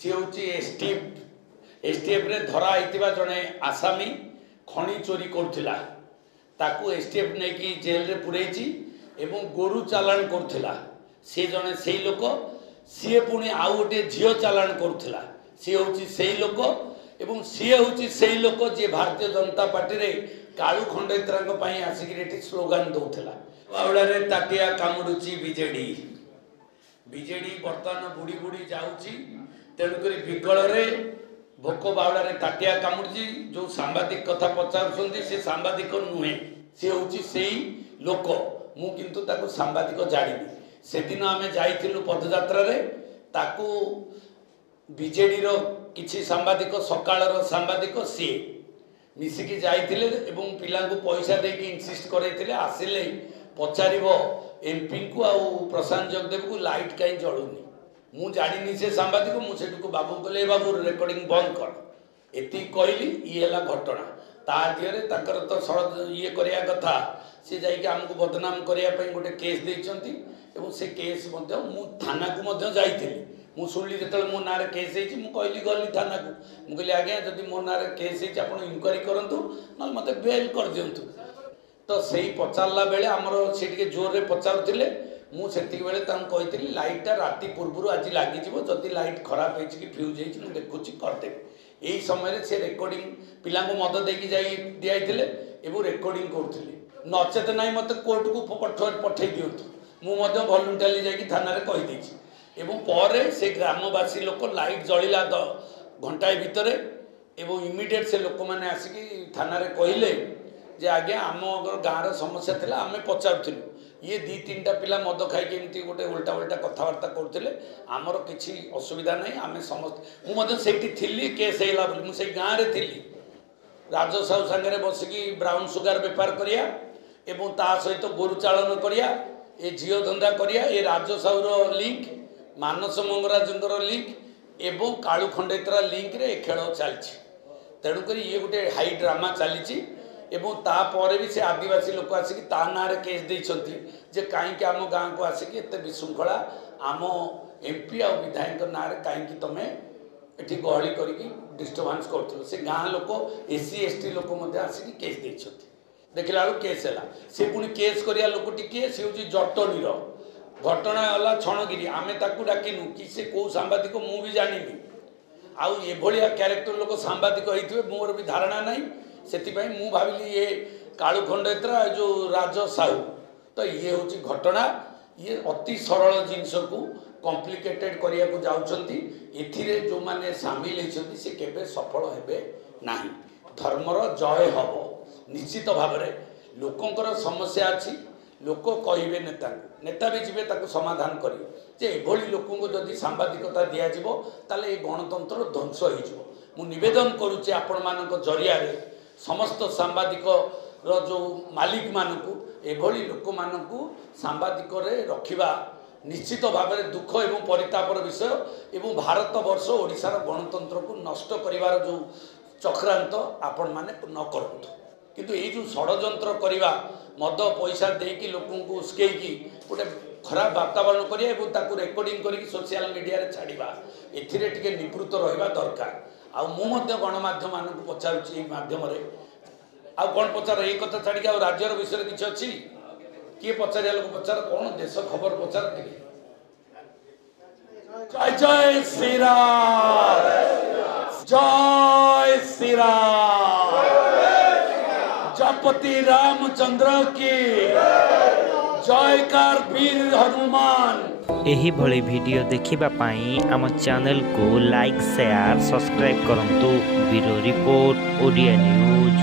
सी हूँ एसटीएफ रे धरा होता जड़े आसामी खଣି चोरी करुला ताकू एसटीएफ नहीं कि जेल रे पुरैची एवं गोरु चालाण करुला सी जड़े से लोक सी पुणी आउ गोटे झील चालाण करुला सी हूँ से लोक एवं सी हूँ से लोक जी भारतीय जनता पार्टी रे कालू खंडेतरा आसिक स्लोगान दौला बावड़े ताटिया कामुड़ुची बीजेडी बीजेडी बर्तमान बुड़ी बुड़ी जाऊँगी तेणुक विकल भोक बावड़े ताटिया कामुड़ी जो सांबादिक कथा पचार से सांबादिक नुहे सी हूँ से लोक मु किंतु ताको सांबादिक जानी से दिन आम जाइलु पदयात्रा ताकू बीजेडी किसी सांबादिक सकाळर सांबादिक सी मिसिकी जाइथिले एवं पिला को पैसा देके इनसिस्ट करैथिले आसिले पचारिबो एमपी को आ प्रशांत जगदेव को लाइट कहीं जलुनी मु जानी से सांबादिक मुझे बाबू कहले बाबू रेकर्डिंग बंद कर एति कहली ये है घटना ता दिहरे ताकर तो सड़ ये करिया कथा से जाइके हमको बदनाम करने गोटे केस देइचंती एवं से केस मध्य मु थाना को मध्य जाइथिली मु सुनली जो मो ना केस हो कहली गली थाना को मु कहली आज्ञा जदि मो ना केस हो इनक्वारी करूँ ना मत बेल कर दिंतु तो से पचारा बेले आमर से जोर रे पचारुले मुझे कही लाइटा राति पूर्व आज लगे जदि लाइट खराब हो फ्यूज हो देखुची करदेवी यही समय से रेकर्डिंग पिला मद देकी दिखाई एवं रेकर्डिंग करुले नचेत ना मत कोर्ट को पठे दिंतु मुझे भलुंटाली जा थाना कहीदे एवं पर से ग्रामवासी लोक लाइट जलिला घंटाए भितर एवं इमिडिएट से लोक मैंने आसिक थाना कहले जे आज्ञा आम गाँव समस्या थी आम पचारूँ ये दी तीन टा पिला मद खाई एमती गोटे उल्टा उल्टा कथबार्ता करते आमर किसी असुविधा नहीं आम समस्त मुझे थी केस है मुझे गाँव में थी राज साहू सागर बसिकी ब्राउन सुगार बेपार करिया एवं ता सहित गोरु चालन करिया ए झील धंदा करिया ए राज साहूर लिंक मानस मंगराजंकर लिंक एवं कालू खंडेतरा लिंक रे खेल चलती तेणुक ये गोटे हाई ड्रामा चली एवं तापर भी से आदिवासी लोक आसिक ता ना केस देइछंती जे कहीं आम गाँव को आसिक एत विशृंखला आम एमपी आ विधायक ना कहीं तुम ये गहली करके डिस्टर्बांस कर से गाँ लोक एससी एसटी लोक आसिक केस देइछंती देखला केस है से पुणी केस करिया लोकटी किए सी हूँ जटणीर घटना गला छणगिरी आमे ताकू डाकिनु कि से कौ सांबादिक मु भी जानी आउ एभलिया क्यारेक्टर लोक सांबादिक होइथिबे मोर भी धारणा नहीं से मु भाविली ये कालू खंडेतरा जो राज साहू तो ये हूँ घटना ये अति सरल जिनस को कॉम्प्लिकेटेड करिया को जाउछंती एथिरे जो माने शामिल होइछंती से केबे सफल हेबे नाही धर्मर जय हबो निश्चित भाव में लोकंकर समस्या अच्छी लोक कहे नेता नेता भी जीवे ताको समाधान करी लोक जदि सांबादिकता दिज्व ताले गणतंत्र ध्वंस हो निवेदन करुचे आपण मानक जरिया समस्त सांबादिक जो मालिक मानकू एभली लोक मानकू सांबादिक रखिबा निश्चित भाव में दुख एवं परितापर विषय एवं भारत वर्ष ओडिशार गणतंत्र को नष्ट करिवार जो चक्रांत आपण माने न करंतु किंतु ये जो षड्यंत्र करवा मद पैसा देकी लोक उस्कई गोटे खराब वातावरण करा रेकर्डिंग कर सोशल मीडिया छाड़ा ए निवृत्त रहा दरकार आदि गणमाध्यम मान पचारुची मध्यम आउ कौन पचार ये कथा छाड़ी राज्यर विषय किसी अच्छी किए पचारिया लोक पचार कौन देश खबर पचार जय जय श्री राम जय श्री राम जपति रामचंद्र की जयकार वीर हनुमान। एही भली वीडियो देखिबा पाई आम चैनल को लाइक शेयर सब्सक्राइब करंतु ब्यूरो रिपोर्ट ओडिया न्यूज।